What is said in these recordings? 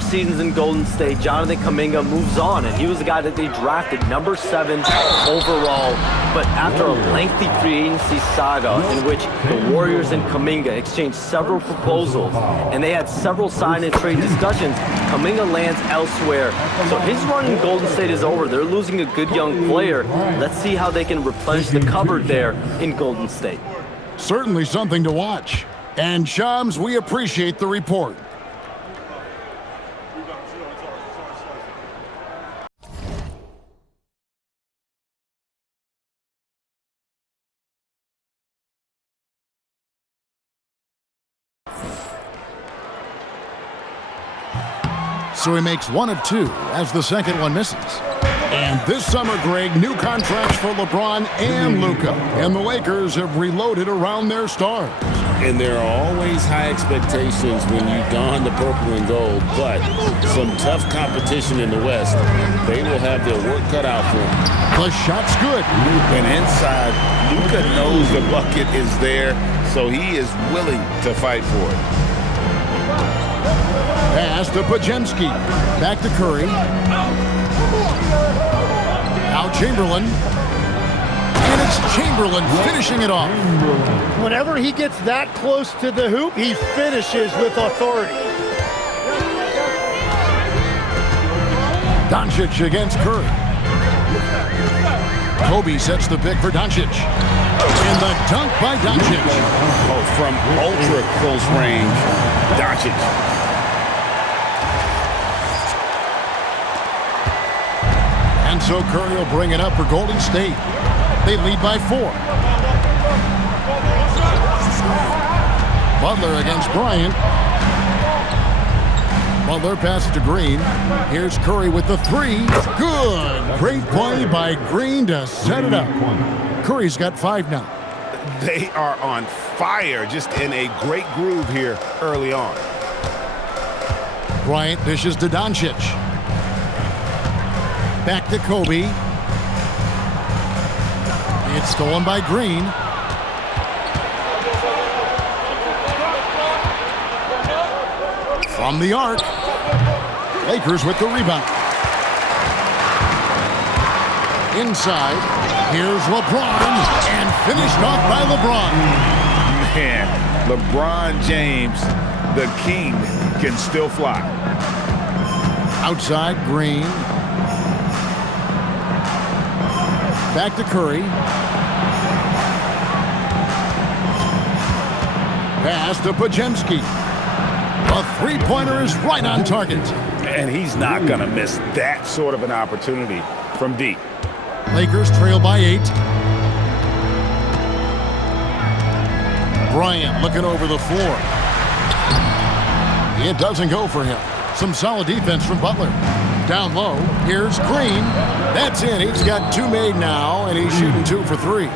first seasons in Golden State, Jonathan Kuminga moves on, and he was the guy that they drafted number 7 overall. But after a lengthy free agency saga in which the Warriors and Kuminga exchanged several proposals, and they had several sign and trade discussions, Kuminga lands elsewhere. So his run in Golden State is over. They're losing a good young player. Let's see how they can replenish the cupboard there in Golden State. Certainly something to watch. And Shams, we appreciate the report. So he makes 1 of 2 as the second one misses. And this summer, Greg, new contracts for LeBron and Luka. And the Lakers have reloaded around their stars. And there are always high expectations when you don the purple and gold, but some tough competition in the West. They will have their work cut out for them. The shot's good. And inside, Luka knows the bucket is there, so he is willing to fight for it. Pass to Podziemski. Back to Curry. Now Chamberlain. And it's Chamberlain finishing it off. Whenever he gets that close to the hoop, he finishes with authority. Doncic against Curry. Kobe sets the pick for Doncic. And the dunk by Doncic. Oh, from ultra close range, Doncic. And so Curry will bring it up for Golden State. They lead by 4. Butler against Bryant. Butler passes to Green. Here's Curry with the 3. Good. Great play by Green to set it up. Curry's got 5 now. They are on fire, just in a great groove here early on. Bryant dishes to Doncic. Back to Kobe. It's stolen by Green. From the arc. Lakers with the rebound. Inside. Here's LeBron. And finished off by LeBron. Man, LeBron James, the king, can still fly. Outside, Green. Back to Curry. Pass to Podziemski. A three-pointer is right on target. And he's not going to miss that sort of an opportunity from deep. Lakers trail by 8. Bryant looking over the floor. It doesn't go for him. Some solid defense from Butler. Down low, here's Green. That's in. He's got 2 made now, and he's shooting 2 for 3.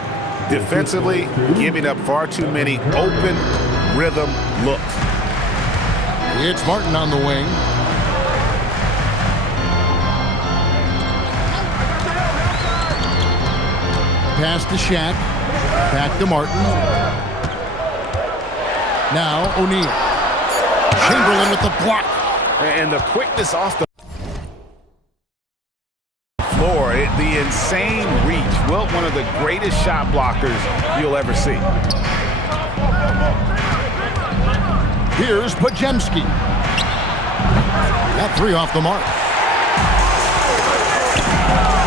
Defensively, giving up far too many open rhythm looks. It's Martin on the wing. Pass to Shaq. Back to Martin. Now O'Neal. Chamberlain with the block. And the quickness off the floor, the insane reach. Well, one of the greatest shot blockers you'll ever see. Here's Podziemski. That 3 off the mark.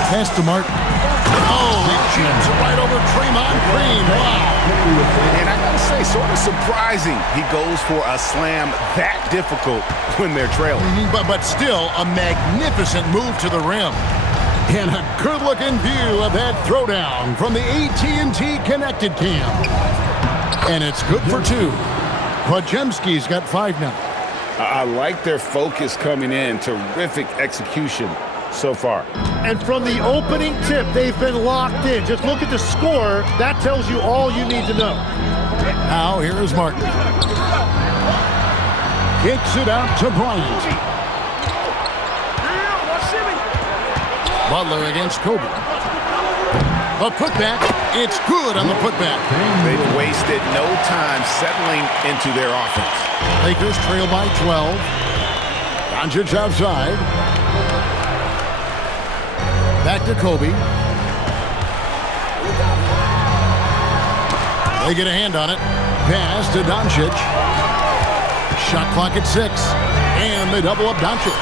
Pass to Martin. Oh, he jams it right over Draymond Green. Wow. And I gotta say, sort of surprising he goes for a slam that difficult when they're trailing. But still a magnificent move to the rim. And a good-looking view of that throwdown from the AT&T Connected Cam. And it's good for 2. Podziemski's got 5 now. I like their focus coming in. Terrific execution so far. And from the opening tip, they've been locked in. Just look at the score. That tells you all you need to know. Now here is Martin. Kicks it out to Bryant. Butler against Kobe. The putback, it's good on the putback. They've wasted no time settling into their offense. Lakers trail by 12. Doncic outside. Back to Kobe. They get a hand on it. Pass to Doncic. Shot clock at 6. And they double up Doncic.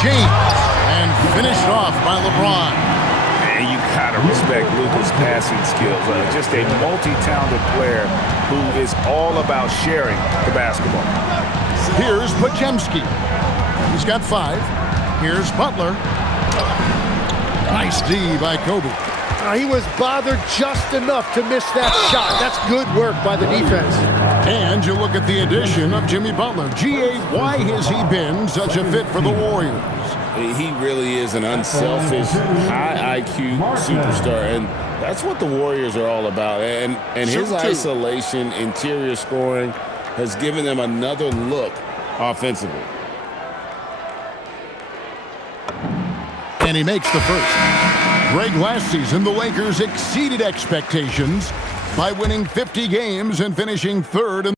James. And finished off by LeBron. And you gotta respect Luka's passing skills. Just a multi-talented player who is all about sharing the basketball. Here's Podziemski. He's got 5. Here's Butler. Nice D by Kobe. He was bothered just enough to miss that shot. That's good work by the defense. And you look at the addition of Jimmy Butler. G.A., why has he been such a fit for the Warriors? He really is an unselfish, high IQ superstar, and that's what the Warriors are all about. And his isolation, interior scoring has given them another look offensively. And he makes the first. Greg, last season, the Lakers exceeded expectations by winning 50 games and finishing 3rd in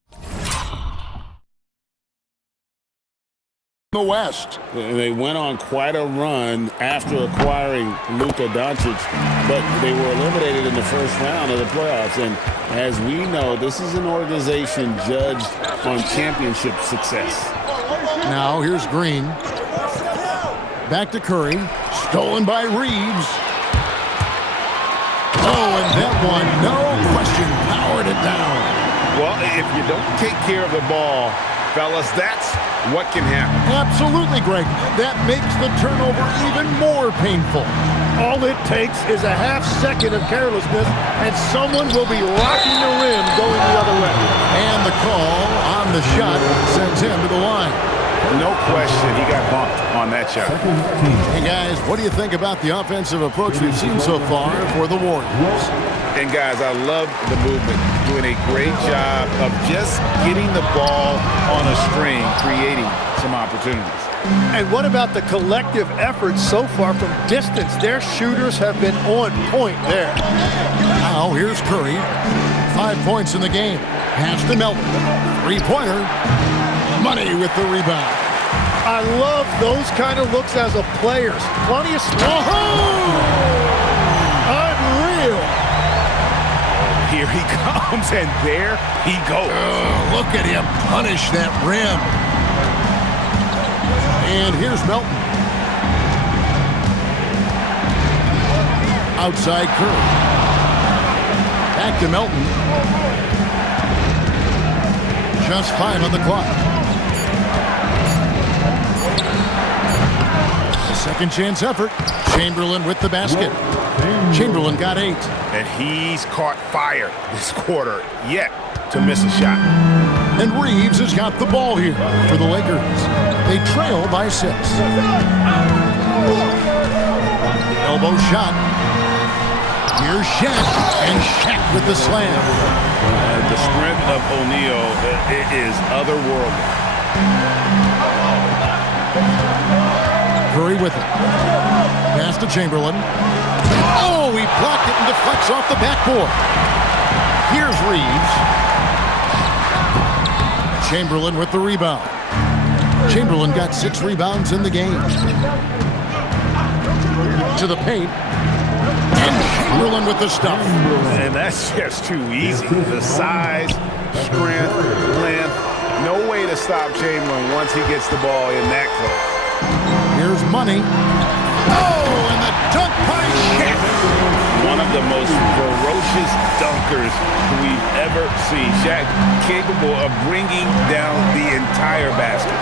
the West. They went on quite a run after acquiring Luka Doncic, but they were eliminated in the first round of the playoffs. And as we know, this is an organization judged on championship success. Now here's Green. Back to Curry. Stolen by Reeves. Oh, and that one, no question, powered it down. Well, if you don't take care of the ball, fellas, that's what can happen. Absolutely, Greg. That makes the turnover even more painful. All it takes is a half second of carelessness, and someone will be rocking the rim going the other way. And the call on the shot sends him to the line. No question, he got bumped on that shot. Hey, guys, what do you think about the offensive approach we've seen so far for the Warriors? And, guys, I love the movement. Doing a great job of just getting the ball on a string, creating some opportunities. And what about the collective effort so far from distance? Their shooters have been on point there. Now, here's Curry. 5 points in the game. Pass to Melton. 3-pointer. Money with the rebound. I love those kind of looks as a player. Plenty of unreal. Here he comes, and there he goes. Oh, look at him punish that rim. And here's Melton. Outside Curry. Back to Melton. Just 5 on the clock. Second chance effort. Chamberlain with the basket. Chamberlain got 8. And he's caught fire this quarter yet to miss a shot. And Reeves has got the ball here for the Lakers. They trail by 6. Elbow shot. Here's Shaq. And Shaq with the slam. The strength of O'Neal is otherworldly. Curry with it. Pass to Chamberlain. Oh, he blocked it and deflects off the backboard. Here's Reeves. Chamberlain with the rebound. Chamberlain got 6 rebounds in the game. To the paint. And Chamberlain with the stuff. And that's just too easy. The size, strength, length. No way to stop Chamberlain once he gets the ball in that close. Here's Money. Oh, and the dunk by Shaq. One of the most ferocious dunkers we've ever seen. Shaq capable of bringing down the entire basket.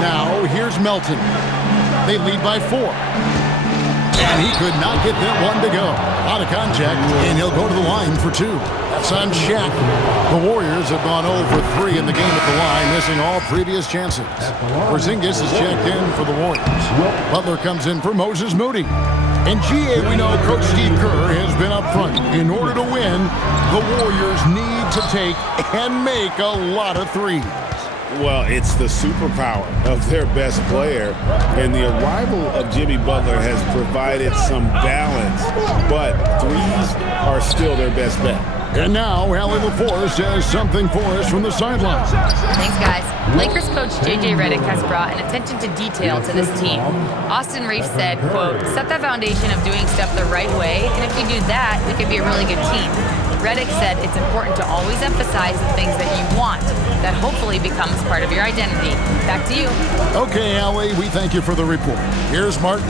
Now, here's Melton. They lead by 4. And he could not get that one to go. Out of contact, and he'll go to the line for 2. That's on Shaq. The Warriors have gone 0 for 3 in the game at the line, missing all previous chances. Porzingis is checked in for the Warriors. Butler comes in for Moses Moody. And GA, we know Coach Steve Kerr has been up front. In order to win, the Warriors need to take and make a lot of threes. Well, it's the superpower of their best player, and the arrival of Jimmy Butler has provided some balance, but threes are still their best bet. And now, Allie LaForce has something for us from the sideline. Thanks, guys. Lakers coach J.J. Redick has brought an attention to detail to this team. Austin Reeves said, quote, set the foundation of doing stuff the right way, and if you do that, we could be a really good team. Redick said it's important to always emphasize the things that you want. That hopefully becomes part of your identity. Back to you. Okay, Allie, we thank you for the report. Here's Martin,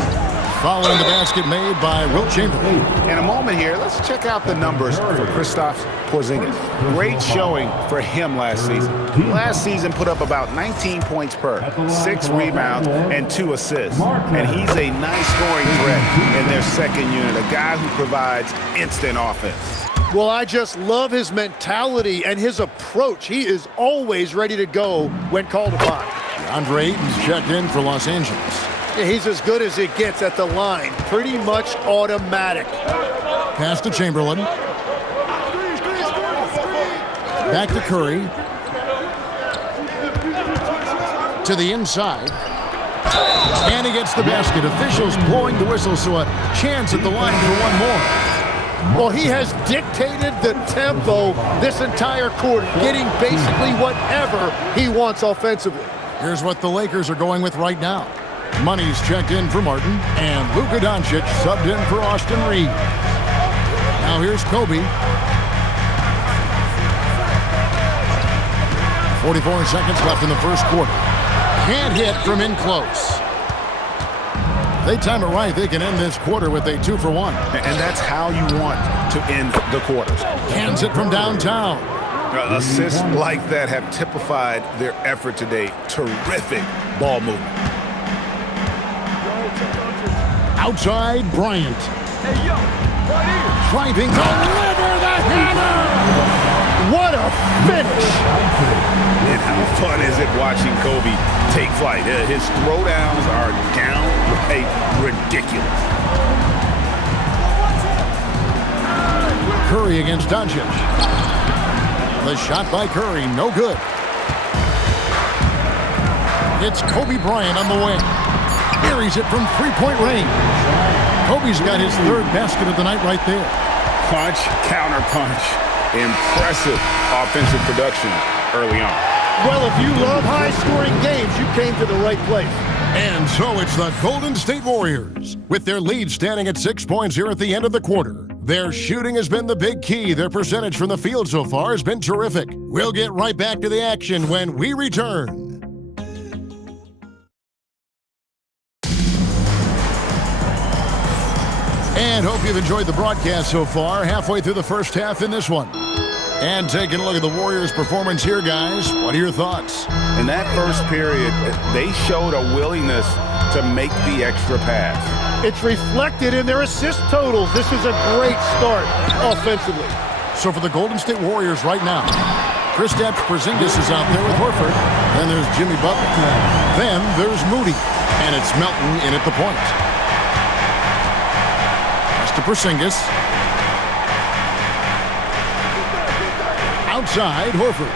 following the basket made by Wilt Chamberlain. In a moment here, let's check out the numbers for Kristaps Porzingis. Great showing for him last season. Last season put up about 19 points per, 6 rebounds, and 2 assists. And he's a nice scoring threat in their second unit, a guy who provides instant offense. Well, I just love his mentality and his approach. He is always ready to go when called upon. DeAndre Ayton's checked in for Los Angeles. Yeah, he's as good as it gets at the line. Pretty much automatic. Pass to Chamberlain. Back to Curry. To the inside. And he gets the basket. Officials blowing the whistle, so a chance at the line for one more. Well, he has dictated the tempo this entire quarter, getting basically whatever he wants offensively. Here's what the Lakers are going with right now. Money's checked in for Martin, and Luka Doncic subbed in for Austin Reeves. Now here's Kobe. 44 seconds left in the first quarter. Can't hit from in close. They time it right, they can end this quarter with a 2-for-1. And that's how you want to end the quarters. Cans it from downtown. Assists like that have typified their effort today. Terrific ball movement. Outside, Bryant. Driving to deliver the hammer! What a finish! And how fun is it watching Kobe take flight? His throwdowns are downright ridiculous. Curry against Doncic. The shot by Curry, no good. It's Kobe Bryant on the wing. Buries it from three-point range. Kobe's got his third basket of the night right there. Punch, counter punch. Impressive offensive production early on. Well, if you love high-scoring games, you came to the right place. And so it's the Golden State Warriors. With their lead standing at 6 points here at the end of the quarter. Their shooting has been the big key. Their percentage from the field so far has been terrific. We'll get right back to the action when we return. And hope you've enjoyed the broadcast so far. Halfway through the first half in this one. And taking a look at the Warriors' performance here, guys. What are your thoughts? In that first period, they showed a willingness to make the extra pass. It's reflected in their assist totals. This is a great start offensively. So for the Golden State Warriors right now, Kristaps Porzingis is out there with Horford. Then there's Jimmy Butler. Then there's Moody. And it's Melton in at the point. Pass to Porzingis. Outside, Horford.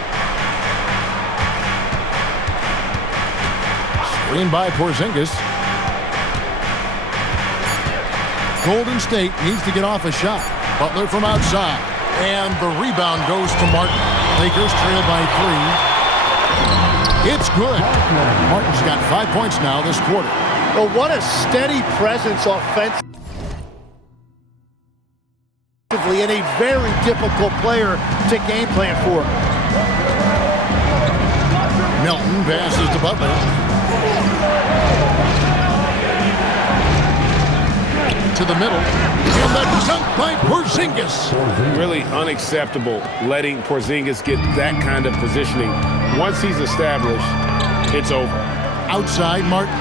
Screen by Porzingis. Golden State needs to get off a shot. Butler from outside. And the rebound goes to Martin. Lakers trail by 3. It's good. Martin's got 5 points now this quarter. Well, what a steady presence offensively. And a very difficult player to game plan for. Melton passes to Butler. To the middle. And the dunk by Porzingis. Really unacceptable letting Porzingis get that kind of positioning. Once he's established, it's over. Outside, Martin.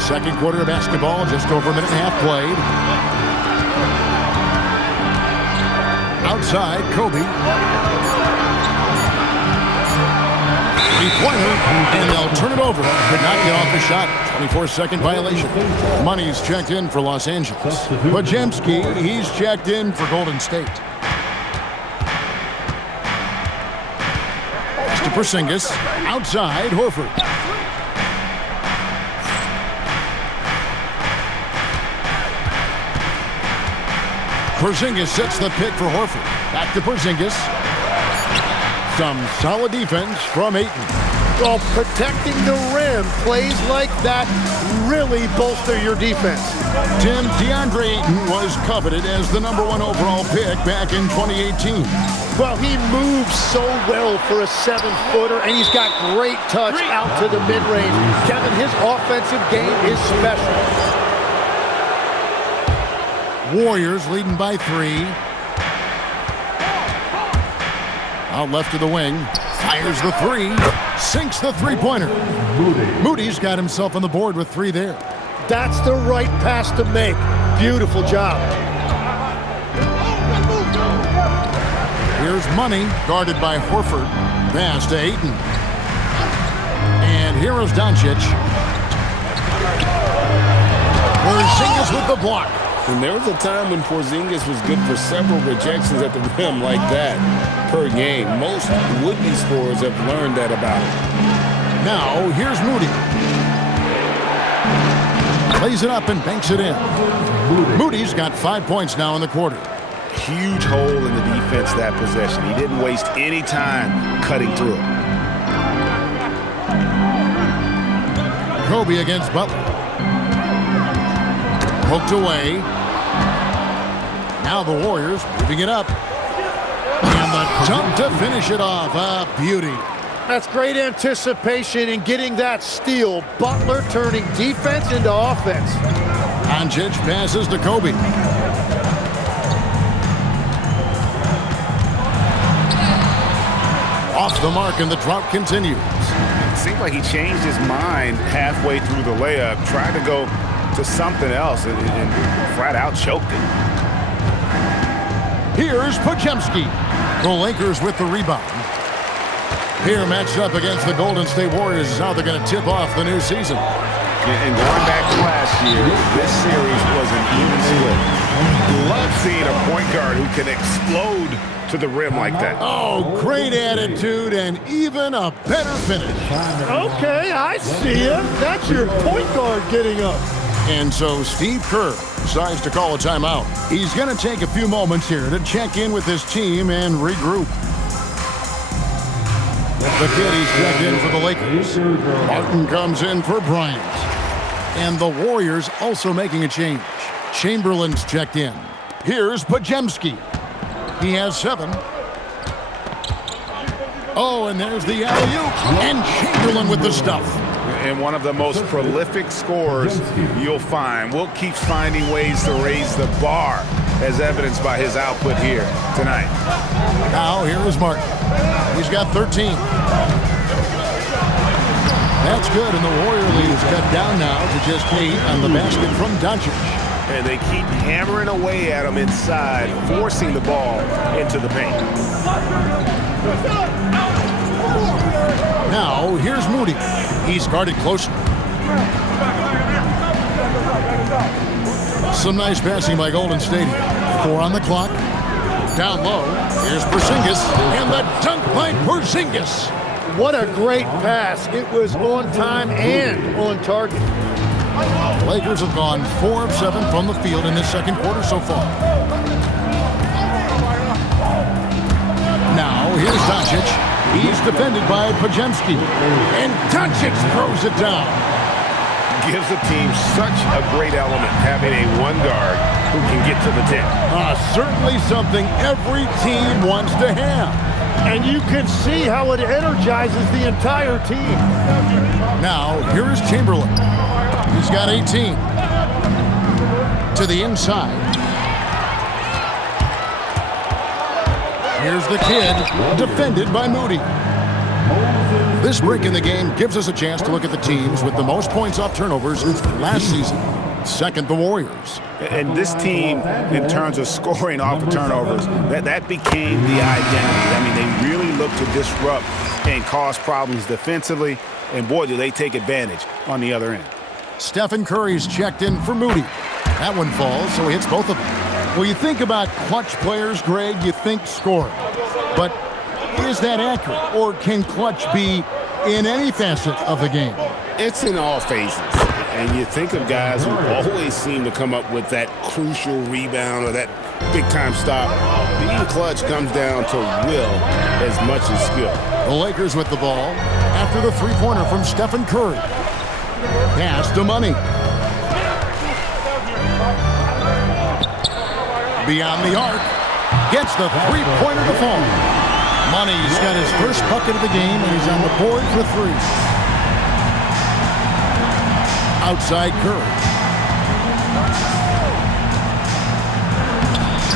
Second quarter of basketball, just over a minute and a half played. Outside, Kobe. Three-pointer, and they'll turn it over. Could not get off the shot. 24-second violation. Money's checked in for Los Angeles. Podziemski, he's checked in for Golden State. Porzingis. Outside, Horford. Porzingis sets the pick for Horford. Back to Porzingis. Some solid defense from Ayton. Well, protecting the rim, plays like that really bolster your defense. Tim, DeAndre Ayton was coveted as the #1 overall pick back in 2018. Well, he moves so well for a 7-footer, and he's got great touch out to the mid-range. Kevin, his offensive game is special. Warriors leading by 3. Out left to the wing. Fires the 3. Sinks the three-pointer. Moody's got himself on the board with 3 there. That's the right pass to make. Beautiful job. Here's Money, guarded by Horford. Pass to Ayton. And here is Doncic. Porzingis with the block. And there was a time when Porzingis was good for several rejections at the rim like that per game. Most would-be scorers have learned that about him. Now, here's Moody. Plays it up and banks it in. Moody's got 5 points now in the quarter. Huge hole in the defense that possession. He didn't waste any time cutting through it. Kobe against Butler. Poked away. Now the Warriors moving it up. And the dunk to finish it off. A beauty. That's great anticipation in getting that steal. Butler turning defense into offense. Doncic passes to Kobe. Off the mark, and the drought continues. It seemed like he changed his mind halfway through the layup, tried to go to something else, and flat out choked it. Here's Podziemski. The Lakers with the rebound. Here matched up against the Golden State Warriors is how they're going to tip off the new season. And going back to last year, this series was an even split. Love seeing a point guard who can explode to the rim like that. Oh, great attitude and even a better finish. Okay, I see him. That's your point guard getting up. And so Steve Kerr decides to call a timeout. He's going to take a few moments here to check in with his team and regroup. The kid, he's checked in for the Lakers. Martin comes in for Bryant. And the Warriors also making a change. Chamberlain's checked in. Here's Podziemski. He has 7. Oh, and there's the alley-oop. And Chamberlain with the stuff. And one of the most prolific scorers you'll find. Wilt keeps finding ways to raise the bar, as evidenced by his output here tonight. Now, here is Martin. He's got 13. That's good, and the Warrior lead is cut down now to just 8 on the basket from Doncic. And they keep hammering away at him inside, forcing the ball into the paint. Now, here's Moody. He's guarded closely. Some nice passing by Golden State. 4 on the clock. Down low. Here's Porzingis. And the dunk by Porzingis. What a great pass. It was on time and on target. Lakers have gone 4 of 7 from the field in this second quarter so far. Now, here's Doncic. He's defended by Podziemski. And Doncic throws it down. Gives the team such a great element, having a one guard who can get to the 10. Certainly something every team wants to have. And you can see how it energizes the entire team. Now, here is Chamberlain. He's got 18. To the inside. Here's the kid, defended by Moody. This break in the game gives us a chance to look at the teams with the most points off turnovers last season. Second, the Warriors. And this team, in terms of scoring off the turnovers, that became the identity. I mean, they really look to disrupt and cause problems defensively, and boy, do they take advantage on the other end. Stephen Curry's checked in for Moody. That one falls, so he hits both of them. Well, you think about clutch players, Greg, you think scoring. But is that accurate, or can clutch be in any facet of the game? It's in all phases. And you think of guys who always seem to come up with that crucial rebound or that big-time stop. Being clutch comes down to will as much as skill. The Lakers with the ball after the three-pointer from Stephen Curry. Pass to Money. Beyond the arc. Gets the three-pointer to fall. Money's got his first bucket of the game, and he's on the board for three. Outside Curry.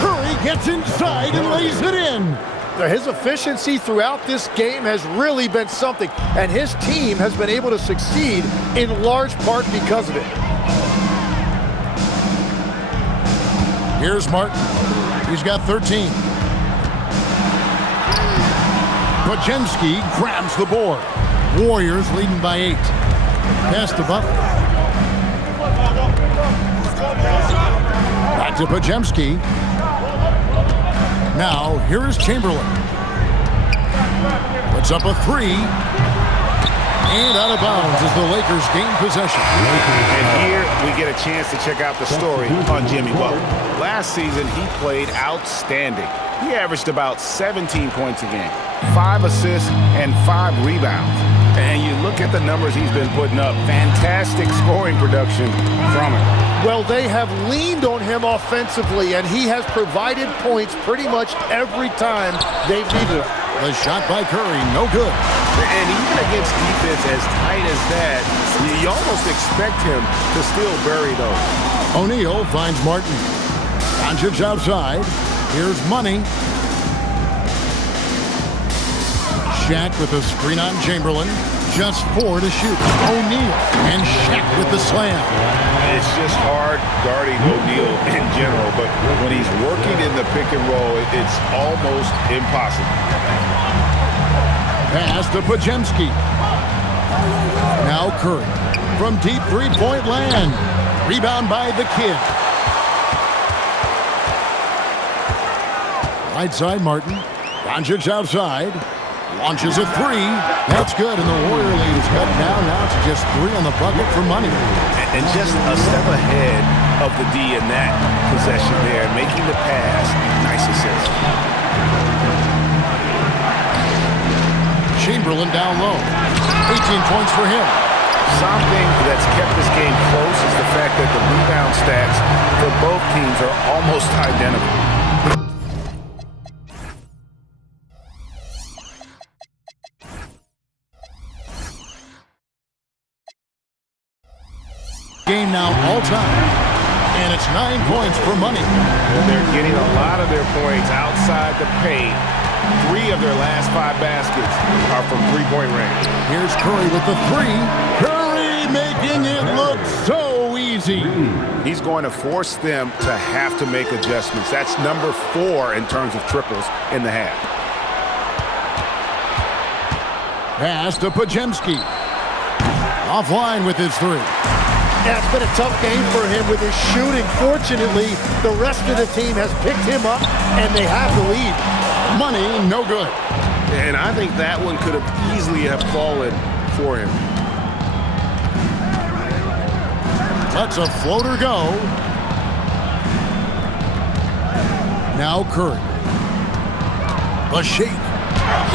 Curry gets inside and lays it in. His efficiency throughout this game has really been something, and his team has been able to succeed in large part because of it. Here's Martin. He's got 13. Podziemski grabs the board. Warriors leading by 8. Pass to Butler. Back to Podziemski. Now, here is Chamberlain. Puts up a three. And out of bounds as the Lakers gain possession. And here we get a chance to check out the story on Jimmy Butler. Last season, he played outstanding. He averaged about 17 points a game, 5 assists, and 5 rebounds. And you look at the numbers he's been putting up, fantastic scoring production from him. Well, they have leaned on him offensively, and he has provided points pretty much every time they've needed him. The shot by Curry, no good. And even against defense as tight as that, you almost expect him to still bury those. O'Neal finds Martin. Doncic outside. Here's Money. Shaq with a screen on Chamberlain. Just 4 to shoot. O'Neal and Shaq with the slam. It's just hard guarding O'Neal in general, but when he's working in the pick and roll, it's almost impossible. Pass to Podziemski. Now Curry from deep three-point land. Rebound by the Kid. Right side Martin. Doncic outside. Launches a three. That's good, and the Warrior lead is cut down now to just 3 on the bucket for Money. And just a step ahead of the D in that possession there, making the pass. Nice assist. Chamberlain down low. 18 points for him. Something that's kept this game close is the fact that the rebound stats for both teams are almost identical. Game now all time. And it's 9 points for Money. They're getting a lot of their points outside the paint. 3 of their last 5 baskets are from three-point range. Here's Curry with the three. Curry making it look so easy. He's going to force them to have to make adjustments. That's number 4 in terms of triples in the half. Pass to Podziemski. Offline with his three. Yeah, it's been a tough game for him with his shooting. Fortunately, the rest of the team has picked him up, and they have the lead. Money, no good. And I think that one could have easily have fallen for him. Lets a floater go. Now Curry. The shake.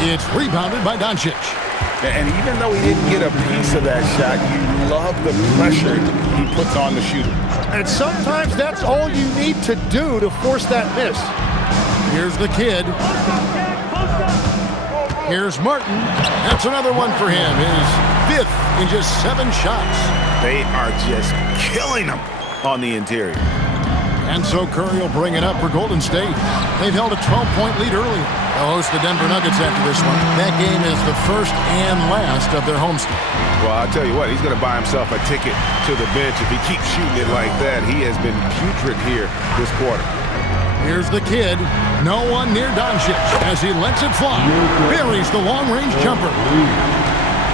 It's rebounded by Doncic. And even though he didn't get a piece of that shot, you love the pressure he puts on the shooter. And sometimes that's all you need to do to force that miss. Here's the Kid. Here's Martin. That's another one for him. His 5th in just 7 shots. They are just killing him on the interior. And so Curry will bring it up for Golden State. They've held a 12-point lead earlier. They'll host the Denver Nuggets after this one. That game is the first and last of their homestand. Well, I'll tell you what, he's going to buy himself a ticket to the bench. If he keeps shooting it like that, he has been putrid here this quarter. Here's the Kid. No one near Doncic as he lets it fly. Buries the long-range jumper.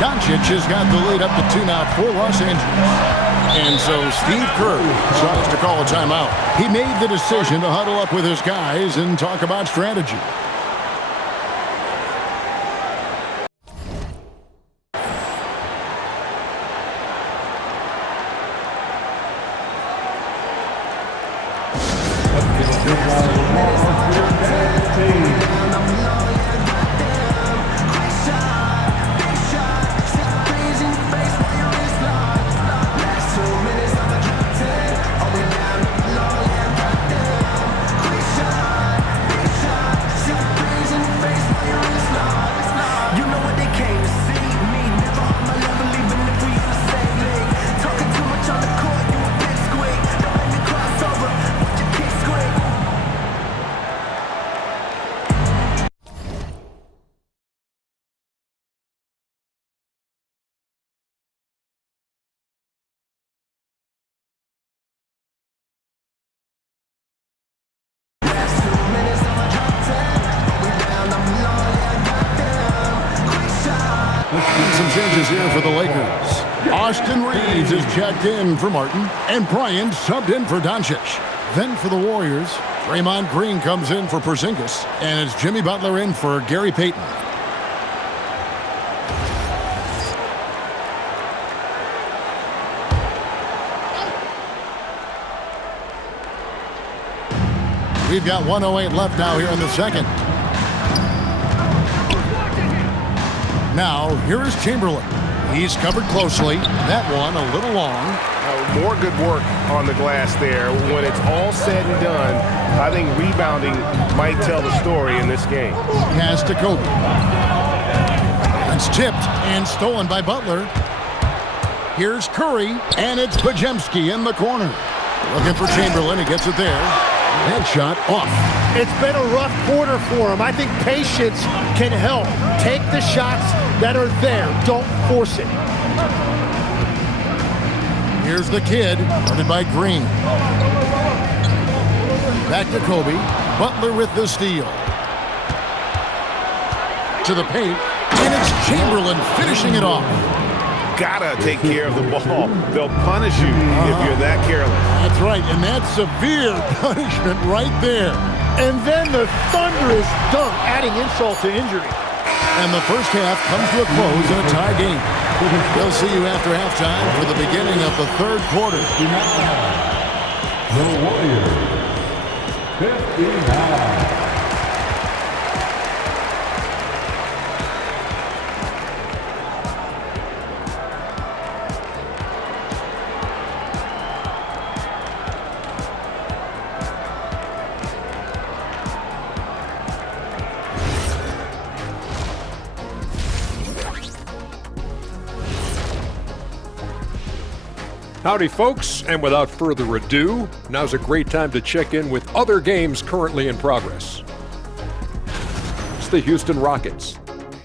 Doncic has got the lead up to 2 now for Los Angeles. And so Steve Kerr decides to call a timeout. He made the decision to huddle up with his guys and talk about strategy. Some changes here for the Lakers. Austin Reeves is checked in for Martin, and Bryant subbed in for Doncic. Then for the Warriors, Draymond Green comes in for Porzingis, and it's Jimmy Butler in for Gary Payton. We've got 1:08 left now here in the second. Now, here is Chamberlain. He's covered closely. That one a little long. More good work on the glass there. When it's all said and done, I think rebounding might tell the story in this game. Pass to Kobe. It's tipped and stolen by Butler. Here's Curry, and it's Podziemski in the corner. Looking for Chamberlain. He gets it there. That shot off. It's been a rough quarter for him. I think patience can help. Take the shots that are there. Don't force it. Here's the kid, guarded by Green. Back to Kobe. Butler with the steal. To the paint, and it's Chamberlain finishing it off. Gotta take care of the ball. They'll punish you if you're that careless. That's right, and that's severe punishment right there. And then the thunderous dunk, adding insult to injury. And the first half comes to a close in a tie game. We'll see you after halftime for the beginning of the third quarter. The Warriors, 59. Howdy, folks, and without further ado, now's a great time to check in with other games currently in progress. It's the Houston Rockets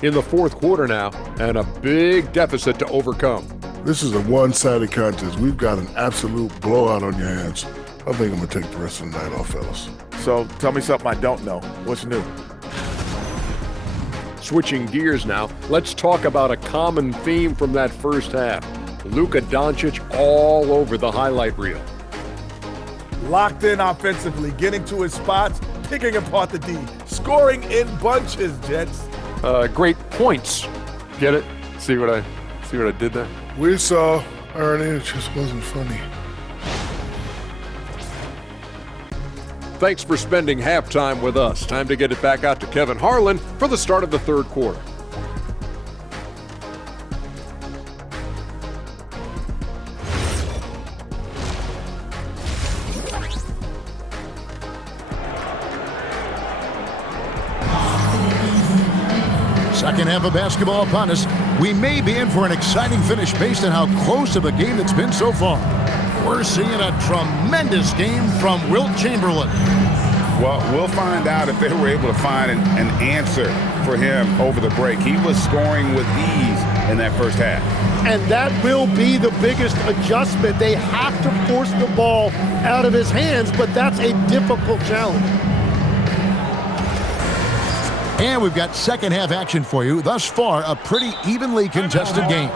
in the fourth quarter now, and a big deficit to overcome. This is a one-sided contest. We've got an absolute blowout on your hands. I think I'm going to take the rest of the night off, fellas. So tell me something I don't know. What's new? Switching gears now, let's talk about a common theme from that first half. Luka Doncic all over the highlight reel. Locked in offensively, getting to his spots, picking apart the D, scoring in bunches, Jets. Great points. Get it? See what I did there? We saw, Ernie, it just wasn't funny. Thanks for spending halftime with us. Time to get it back out to Kevin Harlan for the start of the third quarter. Second half of basketball upon us. We may be in for an exciting finish based on how close of a game it's been so far. We're seeing a tremendous game from Wilt Chamberlain. Well, we'll find out if they were able to find an answer for him over the break. He was scoring with ease in that first half. And that will be the biggest adjustment. They have to force the ball out of his hands, but that's a difficult challenge. And we've got second half action for you. Thus far, a pretty evenly contested game.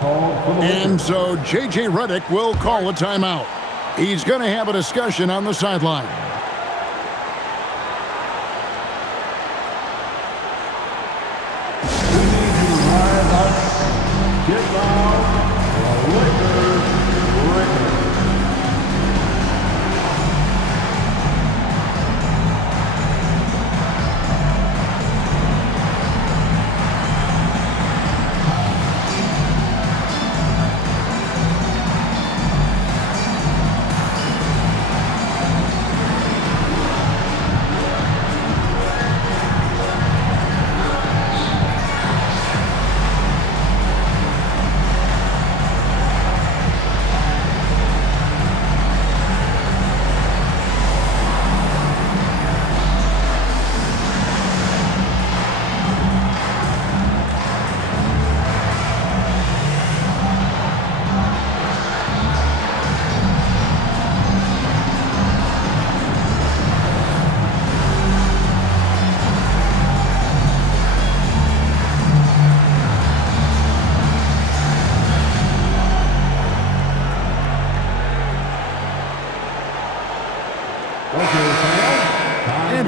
And so J.J. Redick will call a timeout. He's going to have a discussion on the sideline.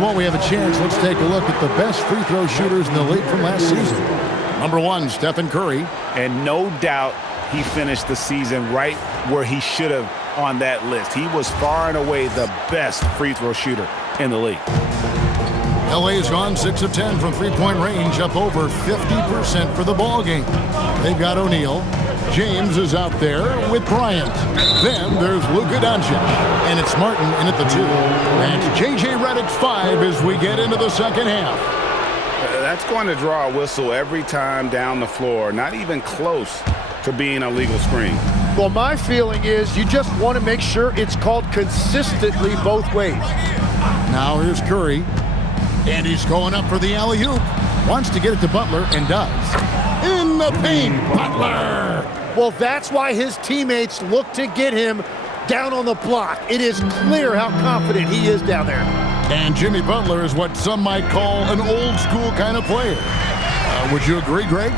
And while we have a chance, let's take a look at the best free throw shooters in the league from last season. Number 1, Stephen Curry. And no doubt he finished the season right where he should have on that list. He was far and away the best free throw shooter in the league. LA has gone 6 of 10 from three-point range, up over 50% for the ball game. They've got O'Neal. James is out there with Bryant. Then there's Luka Doncic. And it's Martin in at the 2. And J.J. Redick 5 as we get into the second half. That's going to draw a whistle every time down the floor. Not even close to being a legal screen. Well, my feeling is you just want to make sure it's called consistently both ways. Now here's Curry. And he's going up for the alley-oop. Wants to get it to Butler and does. In the paint, Butler! Well, that's why his teammates look to get him down on the block. It is clear how confident he is down there. And Jimmy Butler is what some might call an old-school kind of player. Would you agree, Greg?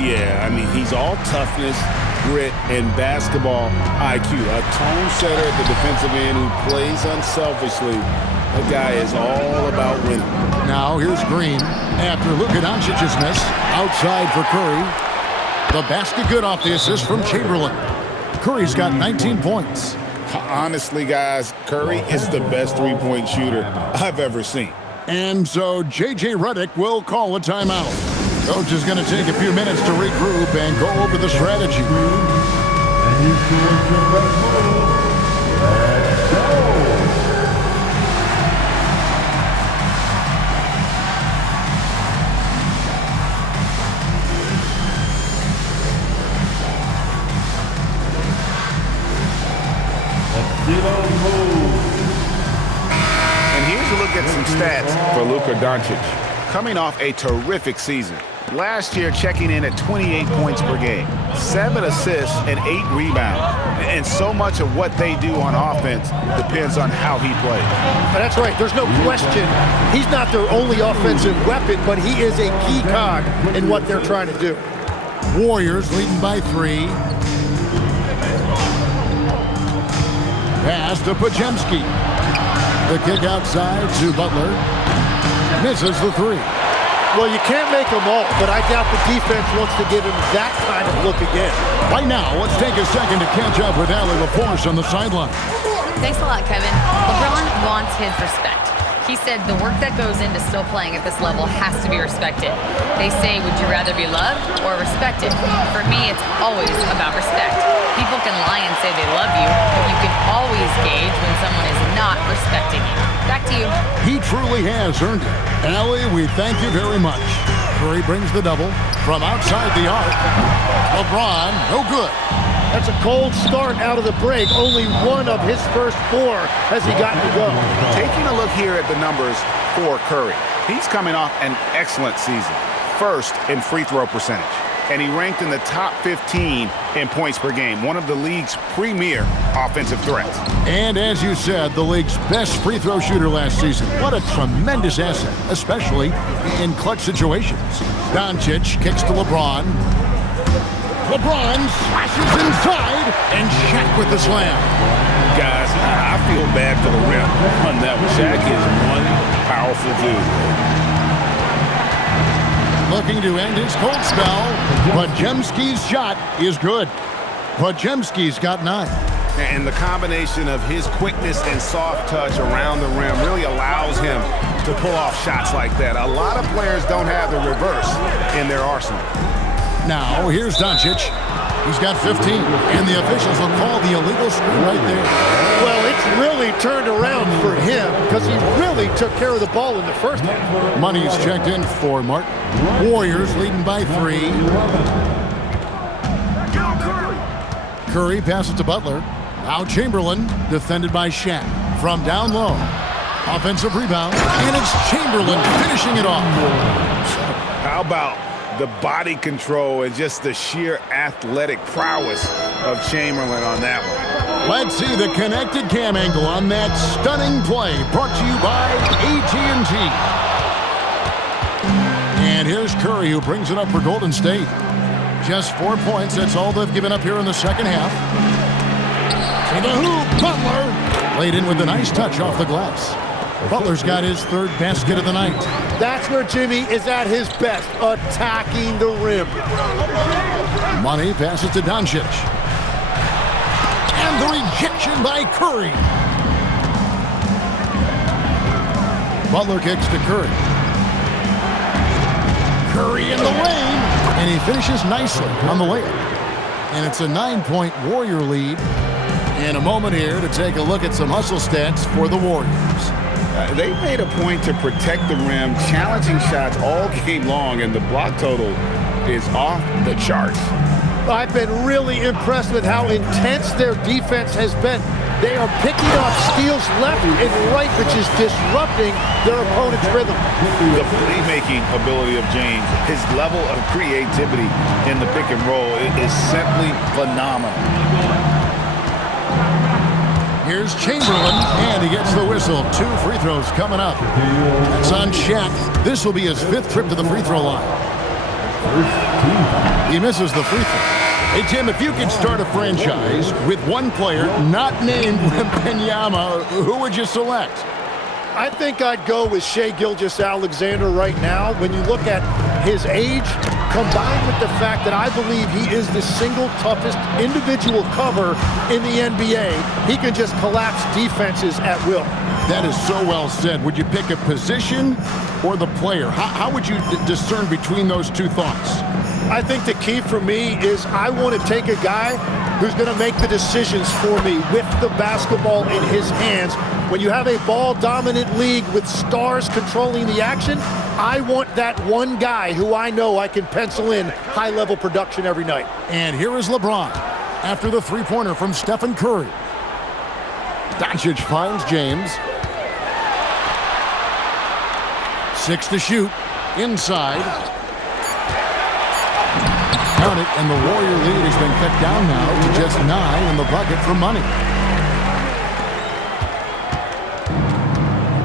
Yeah, I mean, he's all toughness, grit, and basketball IQ. A tone setter at the defensive end who plays unselfishly. That guy is all about winning. Now here's Green after Luka Doncic's miss. Outside for Curry. The basket good off the assist from Chamberlain. Curry's got 19 points. Honestly, guys, Curry is the best three-point shooter I've ever seen. And so J.J. Redick will call a timeout. Coach is going to take a few minutes to regroup and go over the strategy. And you select your best move. Let's go. And here's a look at some stats for Luka Doncic. Coming off a terrific season. Last year, checking in at 28 points per game, 7 assists, and 8 rebounds. And so much of what they do on offense depends on how he plays. That's right. There's no question. He's not their only offensive weapon, but he is a key cog in what they're trying to do. Warriors leading by 3. Pass to Podziemski. The kick outside to Butler. Misses the 3. Well, you can't make them all, but I doubt the defense wants to give him that kind of look again. Right now, let's take a second to catch up with Allie LaForce on the sideline. Thanks a lot, Kevin. LeBron wants his respect. He said the work that goes into still playing at this level has to be respected. They say, would you rather be loved or respected? For me, it's always about respect. People can lie and say they love you, but you can always gauge when someone is not respecting you. Back to you. He truly has earned it. Allie, we thank you very much. Curry brings the double from outside the arc. LeBron, no good. That's a cold start out of the break. Only one of his first 4 has he gotten to go. Taking a look here at the numbers for Curry. He's coming off an excellent season. First in free throw percentage. And he ranked in the top 15 in points per game. One of the league's premier offensive threats. And as you said, the league's best free throw shooter last season. What a tremendous asset, especially in clutch situations. Doncic kicks to LeBron. LeBron slashes inside, and Shaq with the slam. Guys, I feel bad for the rim on that one. Shaq is one powerful dude. Looking to end his cold spell. Podziemski's shot is good. Podziemski's got 9. And the combination of his quickness and soft touch around the rim really allows him to pull off shots like that. A lot of players don't have the reverse in their arsenal. Now, here's Doncic. He's got 15, and the officials will call the illegal screen right there. Well, it's really turned around for him because he really took care of the ball in the first half. Money's checked in for Martin. Warriors leading by 3. Curry passes to Butler. Now Chamberlain, defended by Shaq. From down low. Offensive rebound, and it's Chamberlain finishing it off. How about the body control and just the sheer athletic prowess of Chamberlain on that one? Let's see the connected cam angle on that stunning play, brought to you by AT&T. And here's Curry, who brings it up for Golden State. Just 4 points, that's all they've given up here in the second half. To the hoop, Butler. Laid in with a nice touch off the glass. Butler's got his third basket of the night. That's where Jimmy is at his best, attacking the rim. Money passes to Doncic. And the rejection by Curry. Butler kicks to Curry. Curry in the lane. And he finishes nicely on the layup. And it's a 9-point Warrior lead. In a moment here to take a look at some hustle stats for the Warriors. They made a point to protect the rim, challenging shots all game long, and the block total is off the charts. I've been really impressed with how intense their defense has been. They are picking up steals left and right, which is disrupting their opponent's rhythm. The playmaking ability of James, his level of creativity in the pick and roll is simply phenomenal. Here's Chamberlain, and he gets the whistle. 2 free throws coming up. That's on Shaq. This will be his 5th trip to the free throw line. He misses the free throw. Hey, Tim, if you could start a franchise with one player not named Wembanyama, who would you select? I think I'd go with Shai Gilgeous-Alexander right now. When you look at his age, combined with the fact that I believe he is the single toughest individual cover in the NBA, he can just collapse defenses at will. That is so well said. Would you pick a position or the player? How would you discern between those two thoughts? I think the key for me is I want to take a guy who's going to make the decisions for me with the basketball in his hands. When you have a ball-dominant league with stars controlling the action, I want that one guy who I know I can pencil in high-level production every night. And here is LeBron after the three-pointer from Stephen Curry. Doncic finds James. 6 to shoot. Inside. Count it, and the Warrior lead has been cut down now to just 9 in the bucket for Money.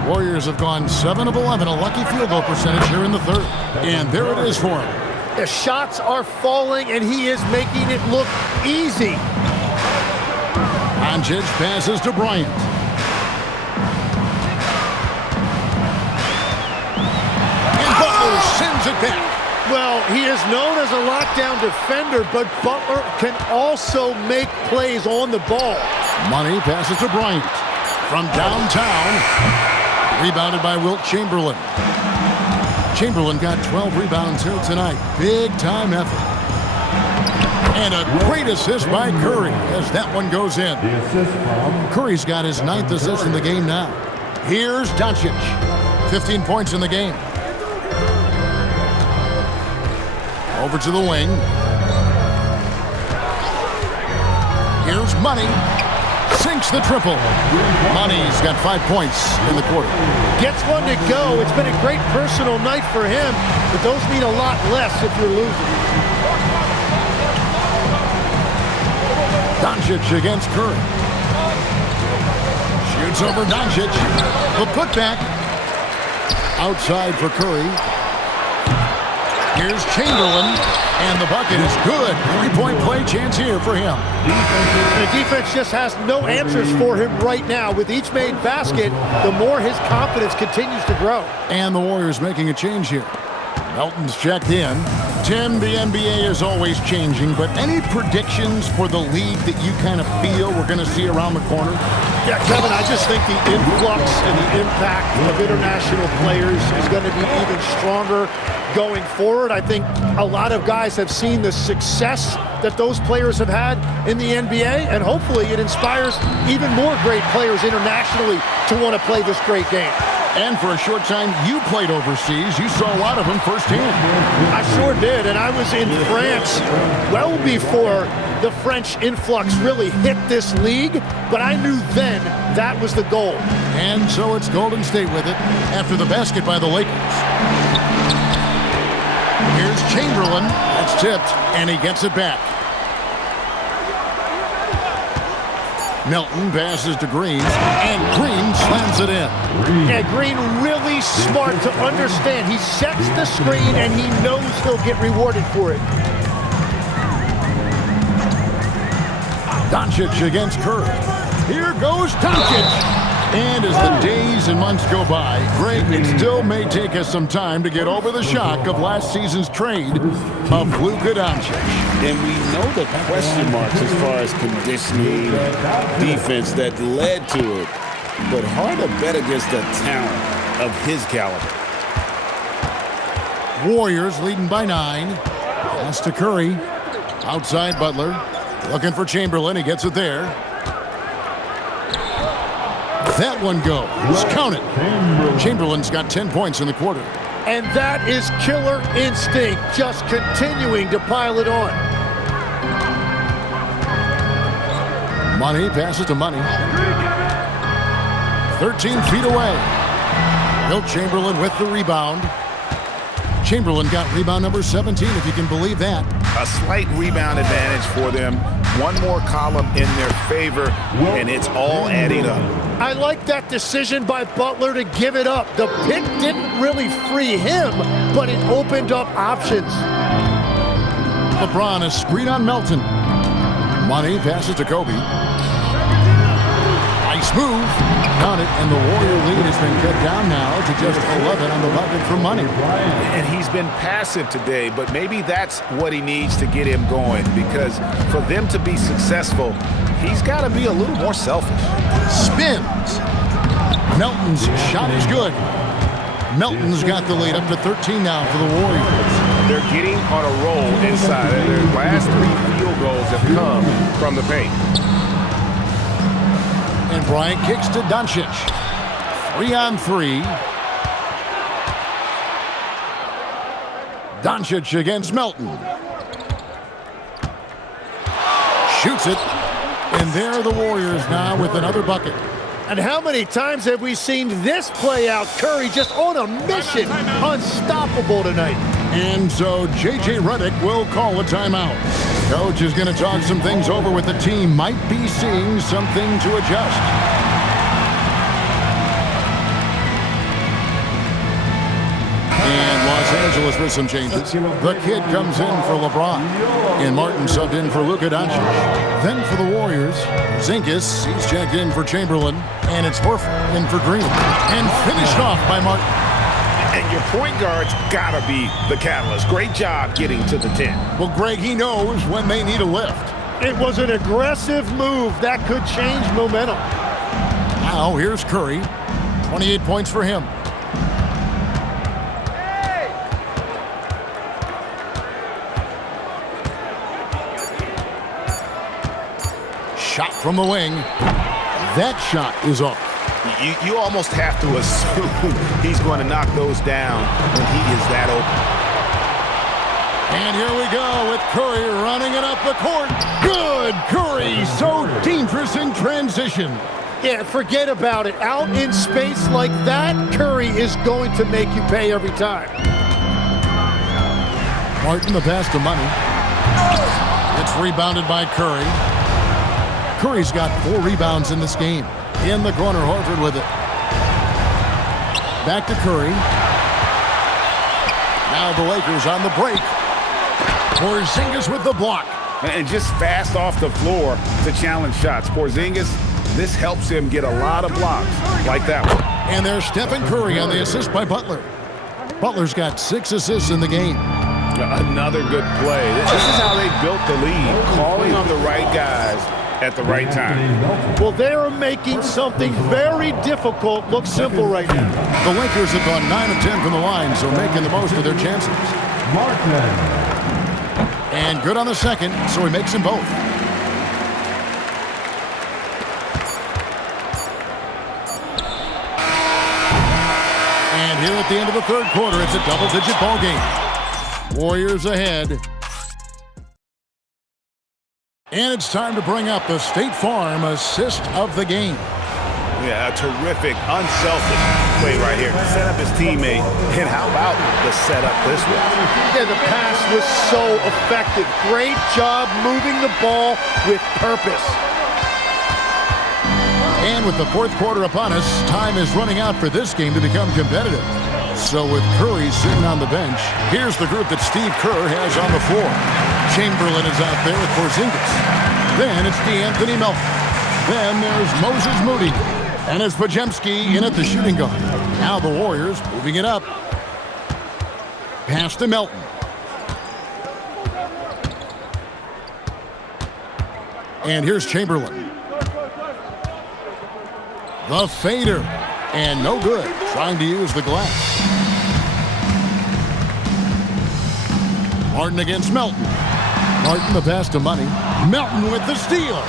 Warriors have gone 7 of 11, a lucky field goal percentage here in the third. And there it is for him. The shots are falling, and he is making it look easy. Doncic passes to Bryant. And Butler sends it back. Well, he is known as a lockdown defender, but Butler can also make plays on the ball. Money passes to Bryant. From downtown, rebounded by Wilt Chamberlain. Chamberlain got 12 rebounds here tonight. Big time effort. And a great assist by Curry as that one goes in. Curry's got his 9th assist in the game now. Here's Doncic. 15 points in the game. Over to the wing. Here's Money. Sinks the triple. Money's got 5 points in the quarter. Gets one to go. It's been a great personal night for him, but those mean a lot less if you're losing. Doncic against Curry. Shoots over Doncic. The putback. Outside for Curry. Here's Chamberlain, and the bucket is good. 3-point play chance here for him. The defense just has no answers for him right now. With each made basket, the more his confidence continues to grow. And the Warriors making a change here. Melton's checked in. Tim, the NBA is always changing, but any predictions for the league that you kind of feel we're going to see around the corner? Yeah, Kevin, I just think the influx and the impact of international players is going to be even stronger going forward. I think a lot of guys have seen the success that those players have had in the NBA, and hopefully it inspires even more great players internationally to want to play this great game. And for a short time, you played overseas. You saw a lot of them firsthand. I sure did, and I was in France well before the French influx really hit this league, but I knew then that was the goal. And so it's Golden State with it after the basket by the Lakers. Here's Chamberlain. That's tipped, and he gets it back. Melton passes to Green, and Green slams it in. Yeah, Green really smart to understand. He sets the screen, and he knows he'll get rewarded for it. Doncic against Curry. Here goes Doncic. And as the days and months go by, Greg, it still may take us some time to get over the shock of last season's trade of Luka Doncic. And we know the question marks as far as conditioning, defense that led to it. But hard to bet against the talent of his caliber. Warriors leading by 9. Pass to Curry. Outside Butler. Looking for Chamberlain. He gets it there. That one goes. Count it. Chamberlain's got 10 points in the quarter. And that is killer instinct, just continuing to pile it on. Money passes to Money. 13 feet away. Wilt Chamberlain with the rebound. Chamberlain got rebound number 17, if you can believe that. A slight rebound advantage for them. One more column in their favor, and it's all adding up. I like that decision by Butler to give it up. The pick didn't really free him, but it opened up options. LeBron, a screen on Melton. Money passes to Kobe. Nice move. Count it, and the Warrior lead has been cut down now to just 11 on the bucket for Money. And he's been passive today, but maybe that's what he needs to get him going, because for them to be successful, he's got to be a little more selfish. Spins. Melton's shot is good. Melton's got the lead up to 13 now for the Warriors. They're getting on a roll inside. Their last 3 field goals have come from the paint. And Bryant kicks to Doncic. 3-on-3. Doncic against Melton. Shoots it. And there are the Warriors now with another bucket. And how many times have we seen this play out? Curry just on a mission. Unstoppable tonight. And so J.J. Redick will call a timeout. Coach is going to talk some things over with the team. Might be seeing something to adjust. And Los Angeles with some changes. The kid comes in for LeBron. And Martin subbed in for Luka Doncic. Then for the Warriors, Zingas, he's checked in for Chamberlain. And it's Horford in for Green. And finished off by Martin. And your point guard's got to be the catalyst. Great job getting to the 10. Well, Greg, he knows when they need a lift. It was an aggressive move that could change momentum. Now, here's Curry. 28 points for him. Shot from the wing. That shot is off. You almost have to assume he's going to knock those down when he is that open. And here we go with Curry running it up the court. Good Curry, so dangerous in transition. Yeah, forget about it. Out in space like that, Curry is going to make you pay every time. Martin, the pass to Money. It's rebounded by Curry. Curry's got 4 rebounds in this game. In the corner, Horford with it. Back to Curry. Now the Lakers on the break. Porzingis with the block. And just fast off the floor to challenge shots. Porzingis, this helps him get a lot of blocks like that one. And there's Stephen Curry on the assist by Butler. Butler's got 6 assists in the game. Another good play. This is how they built the lead, calling on the right guys at the right time. Well, they are making something very difficult look simple right now. The Lakers have gone 9 of 10 from the line, so making the most of their chances. And good on the second, so he makes them both. And here at the end of the third quarter, it's a double-digit ball game. Warriors ahead. And it's time to bring up the State Farm assist of the game. Yeah, a terrific, unselfish play right here. Set up his teammate. And how about the setup this way? Yeah, the pass was so effective. Great job moving the ball with purpose. And with the fourth quarter upon us, time is running out for this game to become competitive. So with Curry sitting on the bench, here's the group that Steve Kerr has on the floor. Chamberlain is out there with Porzingis. Then it's DeAnthony Melton. Then there's Moses Moody. And it's Podziemski in at the shooting guard. Now the Warriors moving it up. Pass to Melton. And here's Chamberlain. The fader. And no good. Trying to use the glass. Martin against Melton. Martin the pass to Money. Melton with the steal.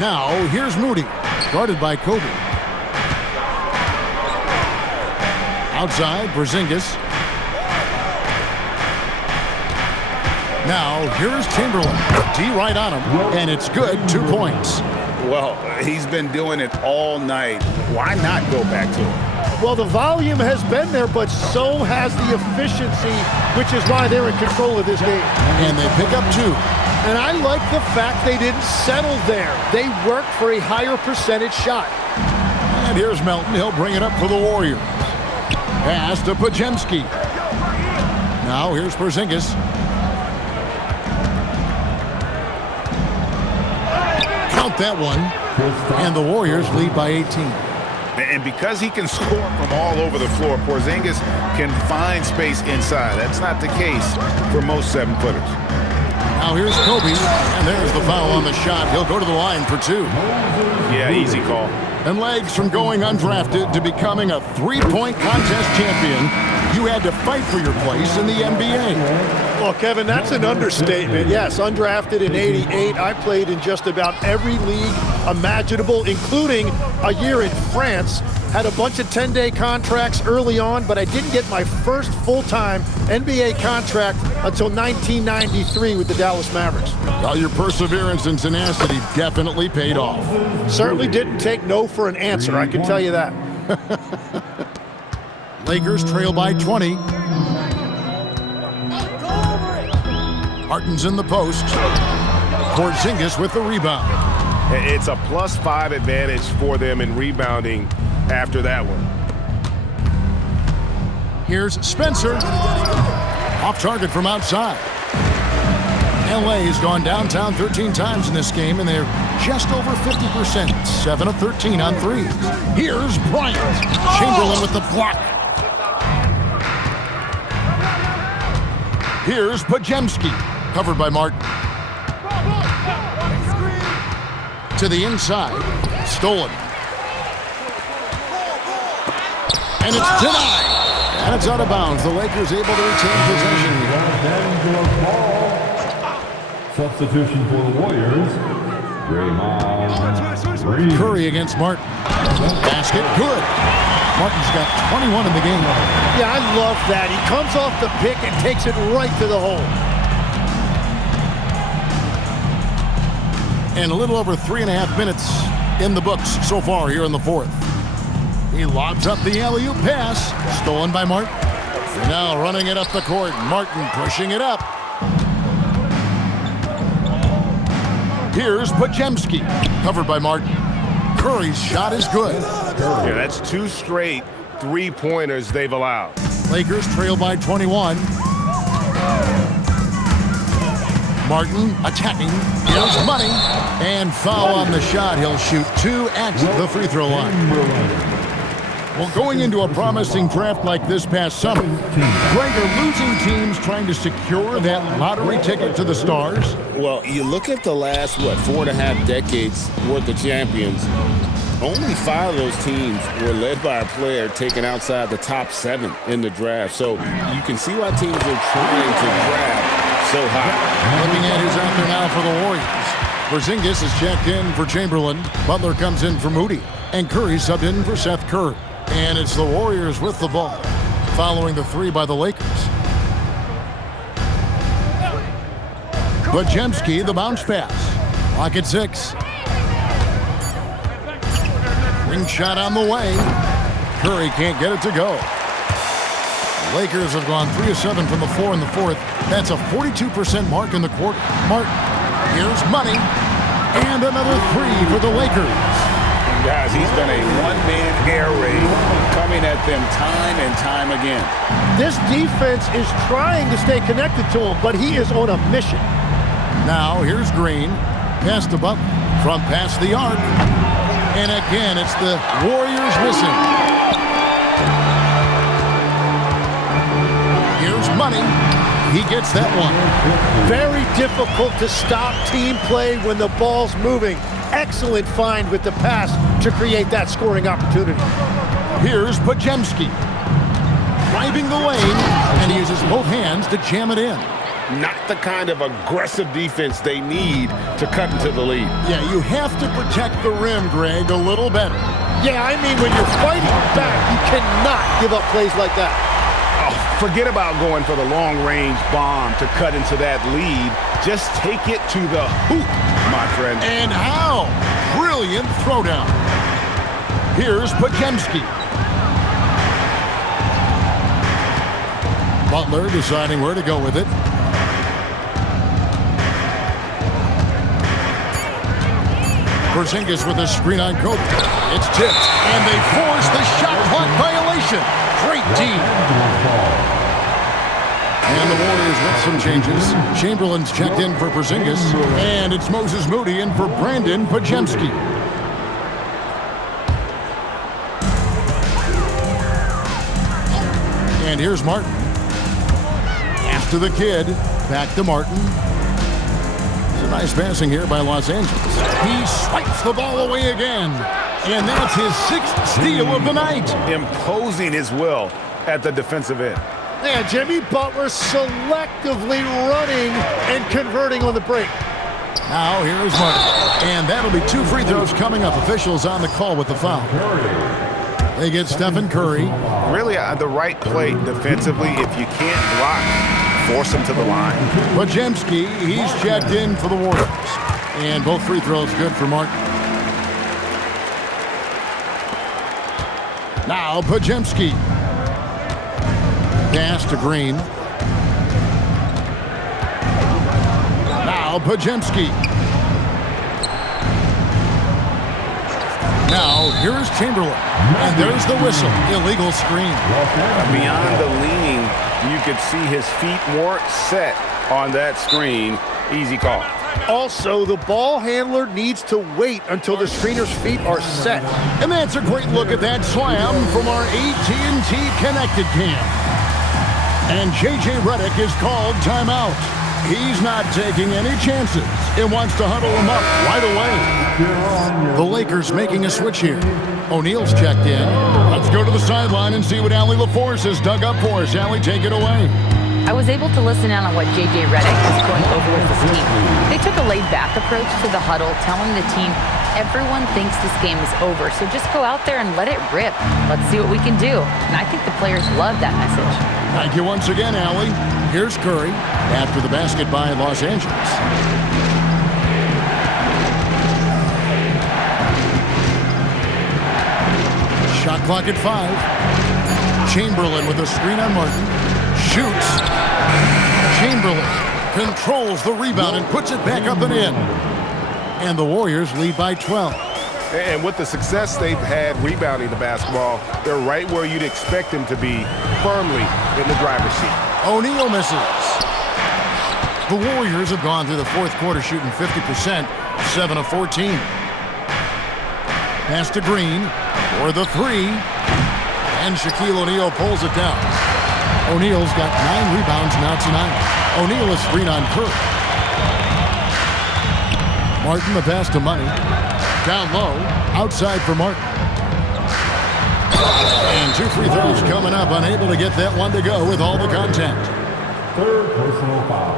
Now here's Moody. Guarded by Kobe. Outside, Porzingis. Now here's Chamberlain. D right on him. And it's good. 2 points. Well, he's been doing it all night. Why not go back to it? Well, the volume has been there, but so has the efficiency, which is why they're in control of this game. And they pick up 2. And I like the fact they didn't settle there. They worked for a higher percentage shot. And here's Melton. He'll bring it up for the Warriors. Pass to Podziemski. Now here's Porzingis. Count that one. And the Warriors lead by 18. And because he can score from all over the floor, Porzingis can find space inside. That's not the case for most 7-footers. Now here's Kobe, and there's the foul on the shot. He'll go to the line for 2. Yeah, easy call. And legs from going undrafted to becoming a 3-point contest champion, you had to fight for your place in the NBA. Well, Kevin, that's an understatement. Yes, undrafted in '88. I played in just about every league imaginable, including a year in France. Had a bunch of 10-day contracts early on, but I didn't get my first full-time NBA contract until 1993 with the Dallas Mavericks. Well, your perseverance and tenacity definitely paid off. Certainly didn't take no for an answer, I can tell you that. Lakers trail by 20. Harden's in the post. Porzingis with the rebound. It's a +5 advantage for them in rebounding after that one. Here's Spencer. Off target from outside. LA has gone downtown 13 times in this game, and they're just over 50%. 7 of 13 on threes. Here's Bryant. Chamberlain with the block. Here's Podziemski. Covered by Martin. To the inside. Stolen. And it's denied. And it's out of bounds. The Lakers able to retain possession. Substitution for the Warriors. Draymond Green. Curry against Martin. Basket good. Martin's got 21 in the game. Yeah, I love that. He comes off the pick and takes it right to the hole. And a little over 3.5 minutes in the books so far here in the fourth. He lobs up the alley-oop pass. Stolen by Martin. Now running it up the court. Martin pushing it up. Here's Podziemski. Covered by Martin. Curry's shot is good. Yeah, that's 2 straight 3-pointers they've allowed. Lakers trail by 21. Martin attacking. Here's Money. And foul on the shot. He'll shoot 2 at the free throw line. Well, going into a promising draft like this past summer, Greg, are losing teams trying to secure that lottery ticket to the stars? Well, you look at the last, 4.5 decades worth of champions, only 5 of those teams were led by a player taken outside the top 7 in the draft. So you can see why teams are trying to draft so high. Looking at who's out there now for the Warriors. Porzingis is checked in for Chamberlain. Butler comes in for Moody. And Curry subbed in for Seth Curry. And it's the Warriors with the ball, following the 3 by the Lakers. Podziemski, the bounce pass. Clock at 6. Ring shot on the way. Curry can't get it to go. The Lakers have gone 3 of 7 from the floor in the fourth. That's a 42% mark in the quarter. Martin, here's Money. And another 3 for the Lakers. Guys, he's been a one-man air raid coming at them time and time again. This defense is trying to stay connected to him, but he is on a mission. Now, here's Green. Pass to Butler. from past the arc. And again, it's the Warriors missing. Here's Money. He gets that one. Very difficult to stop team play when the ball's moving. Excellent find with the pass to create that scoring opportunity. Here's Podziemski. Driving the lane, and he uses both hands to jam it in. Not the kind of aggressive defense they need to cut into the lead. Yeah, you have to protect the rim, Greg, a little better. Yeah, I mean, when you're fighting back, you cannot give up plays like that. Oh, forget about going for the long-range bomb to cut into that lead. Just take it to the hoop, my friend. And how? Brilliant throwdown. Here's Podziemski. Butler deciding where to go with it. Porzingis with a screen on Kobe. It's tipped, and they force the shot clock violation. Great team. And the Warriors with some changes. Chamberlain's checked in for Porzingis, and it's Moses Moody in for Brandon Podziemski. And here's Martin. After the kid, back to Martin. It's a nice passing here by Los Angeles. He swipes the ball away again. And that's his 6th steal of the night. Imposing his will at the defensive end. Yeah, Jimmy Butler selectively running and converting on the break. Now here's Martin. And that'll be 2 free throws coming up. Officials on the call with the foul. They get Stephen Curry. Really the right play defensively. If you can't block, force him to the line. Podziemski, he's checked in for the Warriors. And both free throws good for Martin. Now Podziemski. Pass to Green. Now Podziemski. Now here's Chamberlain. And there's the whistle. Illegal screen. Beyond the leaning, you could see his feet weren't set on that screen. Easy call. Also, the ball handler needs to wait until the screener's feet are set. And that's a great look at that slam from our AT&T Connected Cam. And J.J. Redick is called timeout. He's not taking any chances and wants to huddle him up right away. The Lakers making a switch here. O'Neal's checked in. Let's go to the sideline and see what Allie LaForce has dug up for us. Allie, take it away. I was able to listen in on what J.J. Redick is going over with his team. They took a laid-back approach to the huddle, telling the team everyone thinks this game is over, so just go out there and let it rip. Let's see what we can do. And I think the players love that message. Thank you once again, Allie. Here's Curry after the basket by Los Angeles. Shot clock at 5. Chamberlain with a screen on Martin. Shoots. Chamberlain controls the rebound and puts it back up and in. And the Warriors lead by 12. And with the success they've had rebounding the basketball, they're right where you'd expect them to be, firmly in the driver's seat. O'Neal misses. The Warriors have gone through the fourth quarter shooting 50%, 7 of 14. Pass to Green for the 3. And Shaquille O'Neal pulls it down. O'Neal's got 9 rebounds now tonight. O'Neal is screen on Curry. Martin the pass to Money. Down low, outside for Martin. And 2 free throws coming up, unable to get that one to go with all the contact. Third personal foul.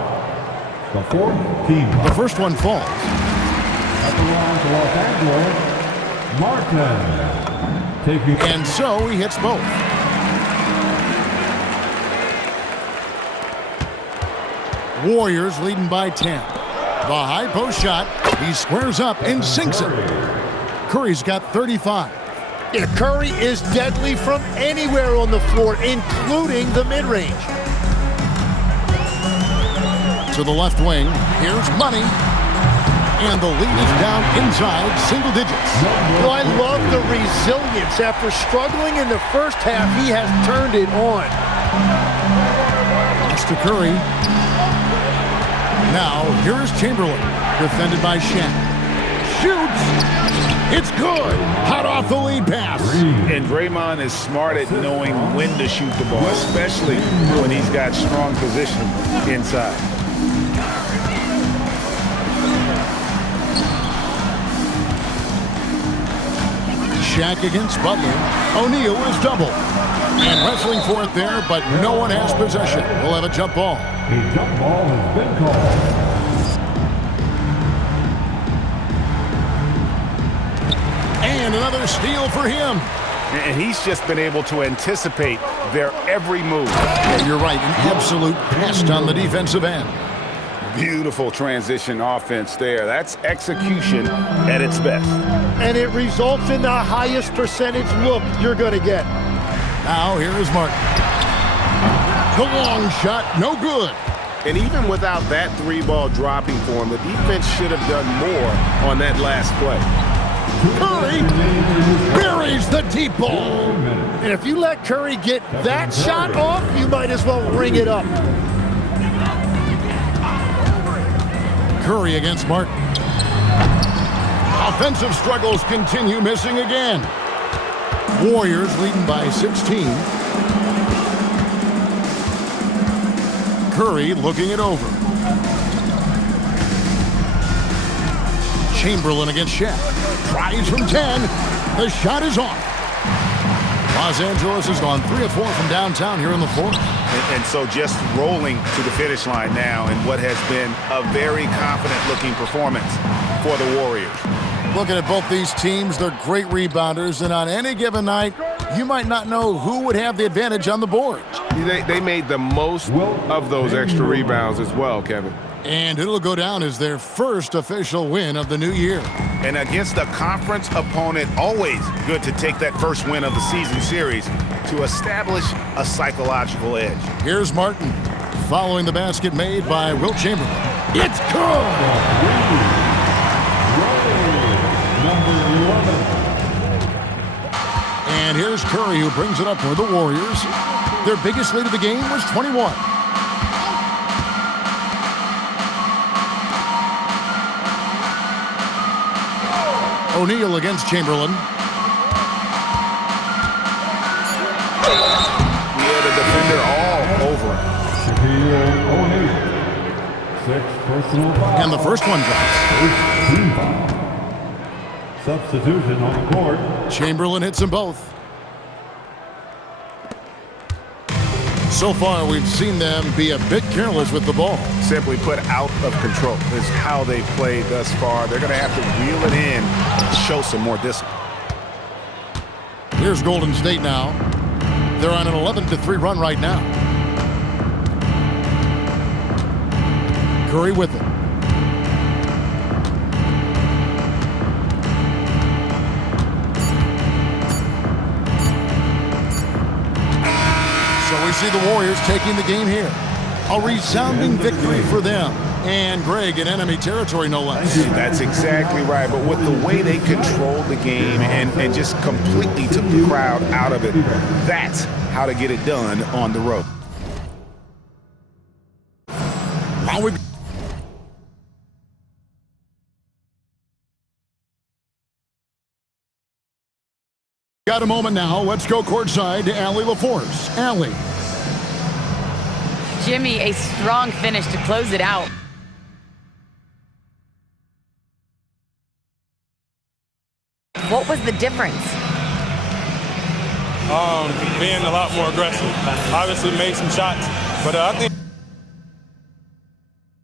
The 4th team. The first one falls. At the line to Los Angeles, Martin. Taking. And so he hits both. Warriors leading by 10. The high post shot. He squares up and sinks it. Curry's got 35. Yeah, Curry is deadly from anywhere on the floor, including the mid-range. To the left wing, here's Money. And the lead is down inside single digits. Well, I love the resilience. After struggling in the first half, he has turned it on. Pass to Curry. Now, here's Chamberlain, defended by Shaq. shoots. It's good. Hot off the lead pass. And Draymond is smart at knowing when to shoot the ball, especially when he's got strong position inside. Shaq against Butler. O'Neal is double. And wrestling for it there, but no one has possession. We'll have a jump ball. A jump ball has been called. And another steal for him. And he's just been able to anticipate their every move. Yeah, you're right. An absolute pest on the defensive end. Beautiful transition offense there. That's execution at its best. And it results in the highest percentage look you're going to get. Now here is Martin. The long shot, no good. And even without that three-ball dropping for him, the defense should have done more on that last play. Curry buries the deep ball. And if you let Curry get that shot off, you might as well ring it up. Curry against Martin. Offensive struggles continue, missing again. Warriors leading by 16. Curry looking it over. Chamberlain against Shaq. Tries from 10. The shot is off. Los Angeles has gone 3 of 4 from downtown here in the fourth. And so just rolling to the finish line now in what has been a very confident-looking performance for the Warriors. Looking at both these teams, they're great rebounders, and on any given night, you might not know who would have the advantage on the boards. They made the most of those extra rebounds as well, Kevin. And it'll go down as their first official win of the new year. And against a conference opponent, always good to take that first win of the season series to establish a psychological edge. Here's Martin, following the basket made by Wilt Chamberlain. It's good! And here's Curry, who brings it up for the Warriors. Their biggest lead of the game was 21. O'Neal against Chamberlain. We had a defender all over him. Shaquille O'Neal. 6 personal fouls. And the first one drops. Team foul. Substitution on the court. Chamberlain hits them both. So far, we've seen them be a bit careless with the ball. Simply put, out of control is how they've played thus far. They're going to have to reel it in and show some more discipline. Here's Golden State now. They're on an 11-3 run right now. Curry with it. So we see the Warriors taking the game here. A resounding victory for them. And Greg in enemy territory, no less. That's exactly right. But with the way they controlled the game and just completely took the crowd out of it, that's how to get it done on the road. Now we got a moment now. Let's go courtside to Allie LaForce. Allie. Jimmy, a strong finish to close it out. What was the difference? Being a lot more aggressive. Obviously made some shots, but I think